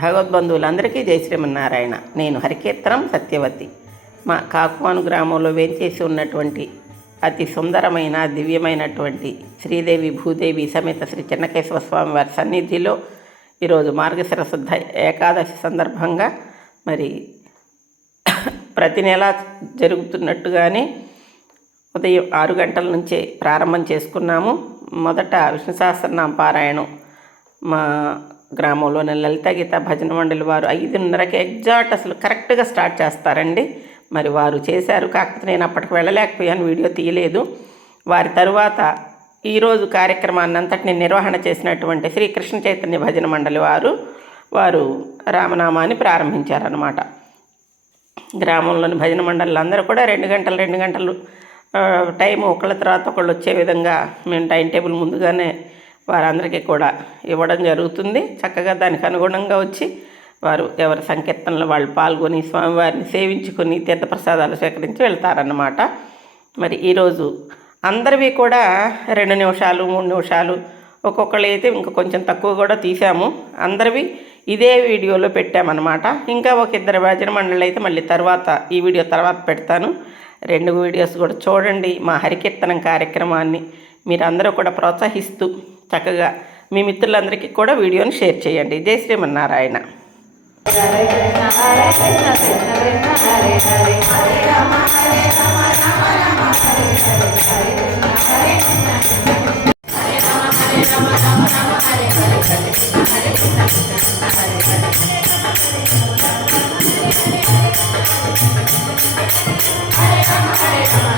భగవద్బంధువులందరికీ జై శ్రీమన్నారాయణ. నేను హరికీర్తనం సత్యవతి. మా కాకువాను గ్రామంలో వేంచేసి ఉన్నటువంటి అతి సుందరమైన దివ్యమైనటువంటి శ్రీదేవి భూదేవి సమేత శ్రీ చెన్నకేశ్వర స్వామి వారి సన్నిధిలో ఈరోజు మార్గశిర శుద్ధ ఏకాదశి సందర్భంగా మరి ప్రతి నెల జరుగుతున్నట్టుగానే ఉదయం ఆరు గంటల నుంచే ప్రారంభం చేసుకున్నాము. మొదట విష్ణు సహస్రనామ పారాయణం మా గ్రామంలోని లలిత గీత భజన మండలి వారు ఐదున్నరకి ఎగ్జాక్ట్ అసలు కరెక్ట్గా స్టార్ట్ చేస్తారండి. మరి వారు చేశారు. కాకపోతే నేను అప్పటికి వెళ్ళలేకపోయాను. వీడియో తీయలేదు. వారి తరువాత ఈరోజు కార్యక్రమాన్ని అంతటిని నిర్వహణ చేసినటువంటి శ్రీకృష్ణ చైతన్య భజన మండలి వారు వారు రామనామాన్ని ప్రారంభించారనమాట గ్రామంలోని భజన మండలి అందరూ కూడా రెండు గంటలు రెండు గంటలు టైం ఒకళ్ళ తర్వాత ఒకళ్ళు వచ్చే విధంగా మేము టైం టేబుల్ ముందుగానే వారందరికీ కూడా ఇవ్వడం జరుగుతుంది. చక్కగా దానికి అనుగుణంగా వచ్చి వారు ఎవరి సంకీర్తనలో వాళ్ళు పాల్గొని స్వామివారిని సేవించుకొని తీర్థప్రసాదాలు స్వీకరించి వెళ్తారన్నమాట. మరి ఈరోజు అందరివి కూడా రెండు నిమిషాలు మూడు నిమిషాలు ఒక్కొక్కళ్ళు అయితే ఇంకా కొంచెం తక్కువ కూడా తీసాము అందరివి ఇదే వీడియోలో పెట్టామన్నమాట. ఇంకా ఒక ఇద్దరు భజన మండలి అయితే మళ్ళీ తర్వాత ఈ వీడియో తర్వాత పెడతాను. రెండు వీడియోస్ కూడా చూడండి. మా హరికీర్తనం కార్యక్రమాన్ని మీరందరూ కూడా ప్రోత్సహిస్తూ చక్కగా మీ మిత్రులందరికీ కూడా వీడియోని షేర్ చేయండి. జై శ్రీమన్నారాయణ. హరే